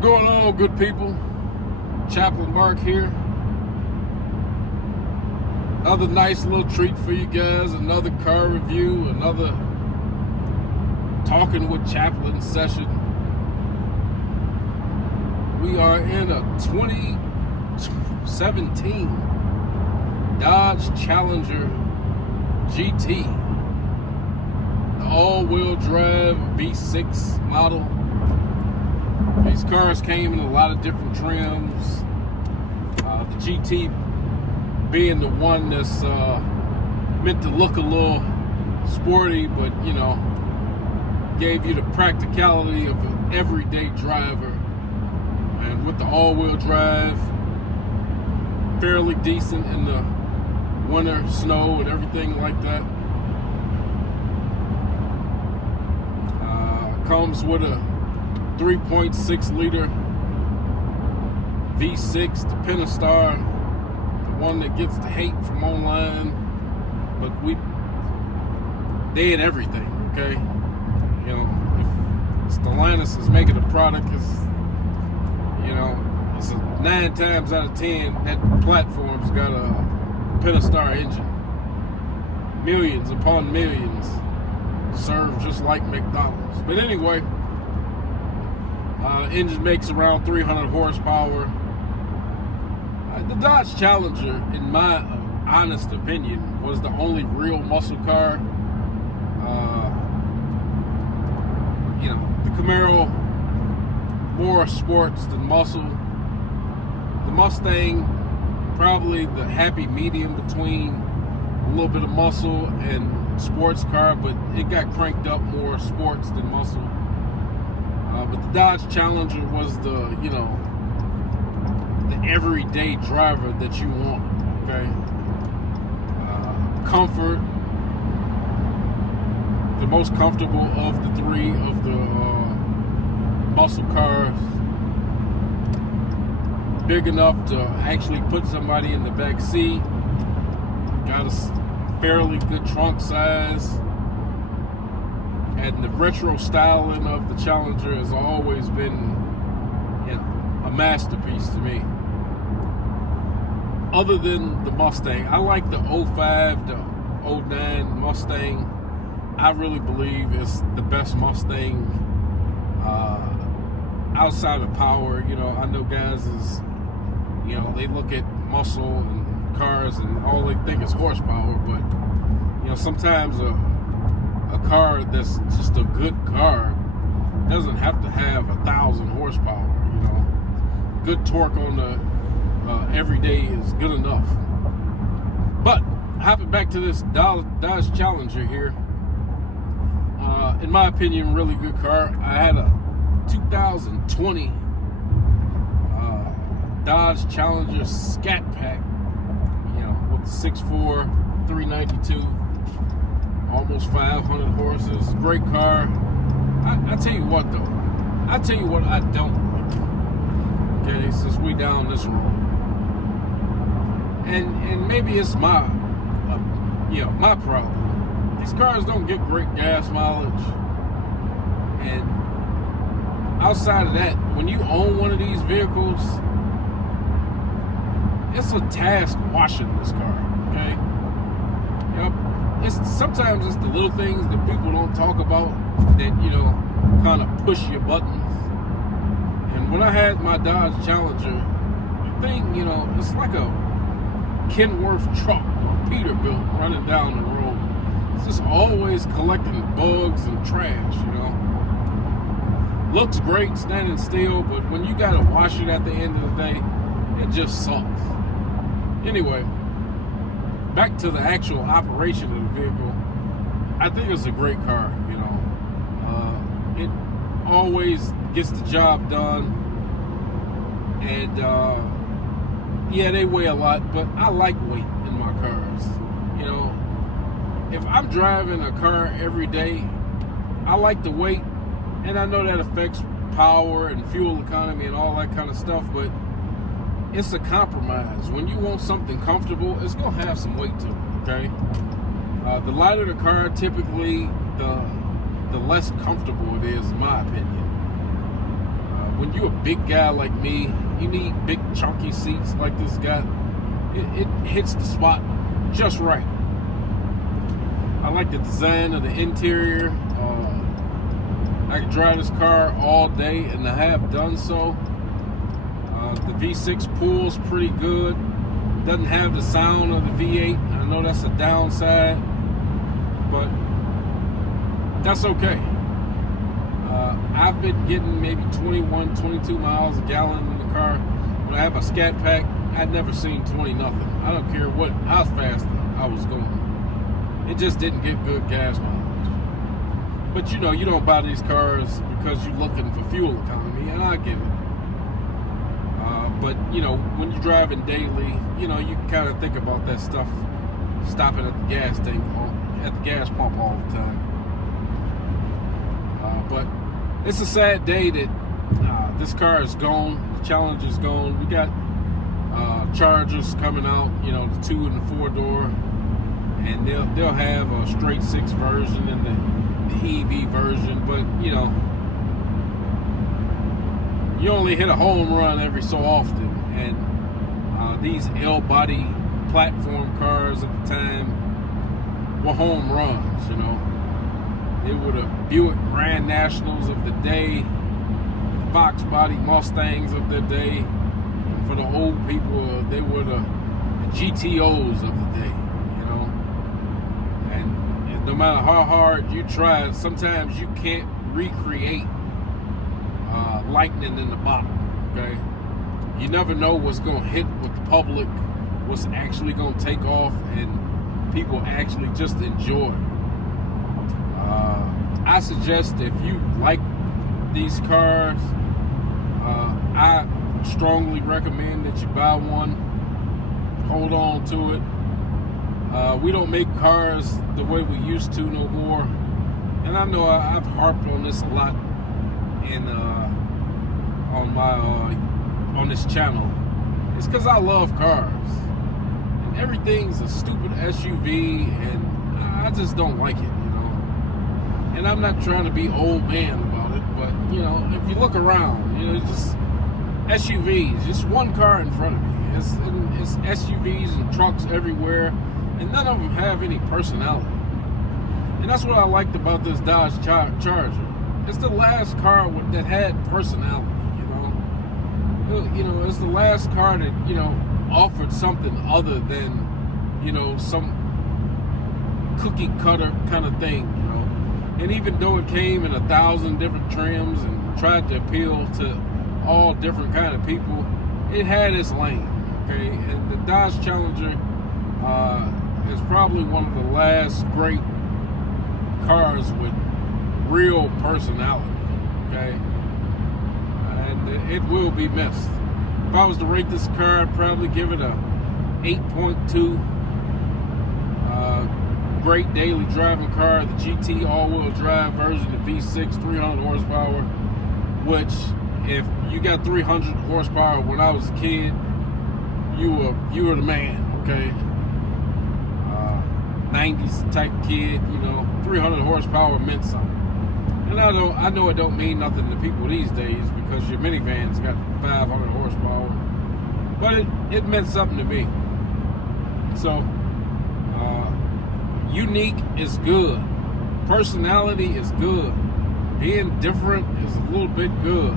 going on, good people? Chaplain Mark here. Another nice little treat for you guys. Another car review. Another talking with Chaplain session. We are in a 2017 Dodge Challenger GT. The all-wheel drive V6 model. These cars came in a lot of different trims. The GT being the one that's meant to look a little sporty, but you know, gave you the practicality of an everyday driver. And with the all-wheel drive, fairly decent in the winter, snow, and everything like that. Comes with a 3.6 liter V6, the Pentastar, the one that gets the hate from online, but they had everything, okay? You know, if Stellantis is making a product, it's 9 times out of 10, that platform's got a Pentastar engine. Millions upon millions served just like McDonald's. But anyway, engine makes around 300 horsepower. The Dodge Challenger, in my honest opinion, was the only real muscle car. The Camaro, more sports than muscle. The Mustang, probably the happy medium between a little bit of muscle and sports car, but it got cranked up more sports than muscle. But the Dodge Challenger was the everyday driver that you want, okay? Comfort, the most comfortable of the three of the muscle cars. Big enough to actually put somebody in the back seat. Got a fairly good trunk size. And the retro styling of the Challenger has always been a masterpiece to me. Other than the Mustang, I like the 05, the 09 Mustang. I really believe it's the best Mustang outside of power. I know guys they look at muscle and cars and all they think is horsepower, but sometimes a car that's just a good car doesn't have to have 1,000 horsepower. Good torque on the everyday is good enough. But hopping back to this Dodge Challenger here, in my opinion, really good car. I had a 2020 Dodge Challenger Scat Pack, with 6'4", 392, almost 500 horses. Great car. I tell you what though, I don't like. Okay, since we down this road, and maybe it's my my problem. These cars don't get great gas mileage, and outside of that, when you own one of these vehicles, it's a task washing this car, okay? Sometimes it's the little things that people don't talk about that, kind of push your buttons. And when I had my Dodge Challenger, the thing, it's like a Kenworth truck or Peterbilt running down the road. It's just always collecting bugs and trash, Looks great standing still, but when you gotta wash it at the end of the day, it just sucks. Anyway, back to the actual operation of the vehicle. I think it's a great car, It always gets the job done. And, they weigh a lot, but I like weight in my cars. If I'm driving a car every day, I like the weight, and I know that affects power and fuel economy and all that kind of stuff, but it's a compromise. When you want something comfortable, it's going to have some weight to it, okay? The lighter the car, typically, the less comfortable it is, in my opinion. when you're a big guy like me, you need big chunky seats like this guy. It hits the spot just right. I like the design of the interior. I can drive this car all day, and I have done so. The V6 pulls pretty good. Doesn't have the sound of the V8. I know that's a downside, but that's okay. I've been getting maybe 21, 22 miles a gallon in the car. When I have a Scat Pack, I'd never seen 20 nothing. I don't care how fast I was going. It just didn't get good gas mileage. But you know, you don't buy these cars because you're looking for fuel economy, and I get it. But you know, when you're driving daily, you know, you kind of think about that stuff, stopping at the gas pump all the time. But it's a sad day that this car is gone. The Challenger is gone. We got Chargers coming out, you know, the 2 and the 4 door, and they'll have a straight 6 version and the EV version. But you know, you only hit a home run every so often, and these L-body platform cars at the time were home runs, you know. They were the Buick Grand Nationals of the day, the Fox body Mustangs of the day, and for the old people, they were the GTOs of the day, you know. And no matter how hard you try, sometimes you can't recreate lightning in the bottle, okay? You never know what's going to hit with the public, what's actually going to take off, and people actually just enjoy. I suggest if you like these cars, I strongly recommend that you buy one. Hold on to it. We don't make cars the way we used to no more. And I know I've harped on this a lot on this channel. It's because I love cars, and everything's a stupid SUV, and I just don't like it, you know. And I'm not trying to be old man about it, but you know, if you look around, you know, just SUVs, just one car in front of me. It's SUVs and trucks everywhere, and none of them have any personality. And that's what I liked about this Dodge Charger. It's the last car that had personality. You know, it's the last car that, you know, offered something other than, you know, some cookie cutter kind of thing, you know. And even though it came in 1,000 different trims and tried to appeal to all different kind of people, it had its lane, okay? And the Dodge Challenger is probably one of the last great cars with real personality, okay? And it will be missed. If I was to rate this car, I'd probably give it a 8.2. Great daily driving car, the GT all-wheel drive version, the V6, 300 horsepower, which if you got 300 horsepower when I was a kid, you were the man, okay? 90s type kid, you know, 300 horsepower meant something. And I know it don't mean nothing to people these days because your minivans got 500 horsepower, but it meant something to me. So, unique is good. Personality is good. Being different is a little bit good.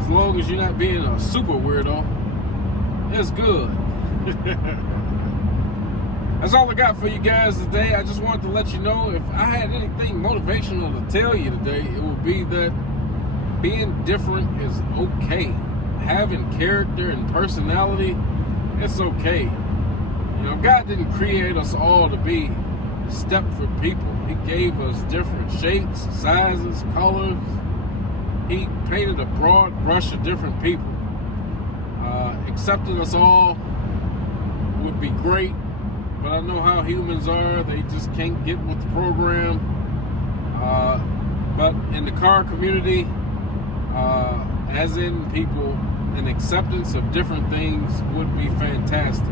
As long as you're not being a super weirdo, it's good. That's all I got for you guys today. I just wanted to let you know, if I had anything motivational to tell you today, it would be that being different is okay. Having character and personality, it's okay. You know, God didn't create us all to be Stepford people. He gave us different shapes, sizes, colors. He painted a broad brush of different people. Accepting us all would be great, but I know how humans are. They just can't get with the program. But in the car community, as in people, an acceptance of different things would be fantastic.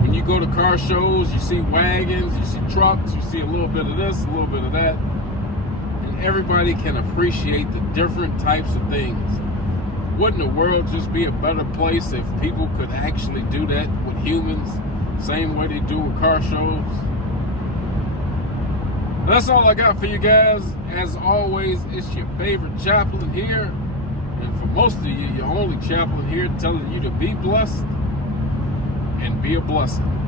When you go to car shows, you see wagons, you see trucks, you see a little bit of this, a little bit of that, and everybody can appreciate the different types of things. Wouldn't the world just be a better place if people could actually do that with humans, same way they do with car shows? That's all I got for you guys. As always, it's your favorite chaplain here. And for most of you, your only chaplain here telling you to be blessed and be a blessing.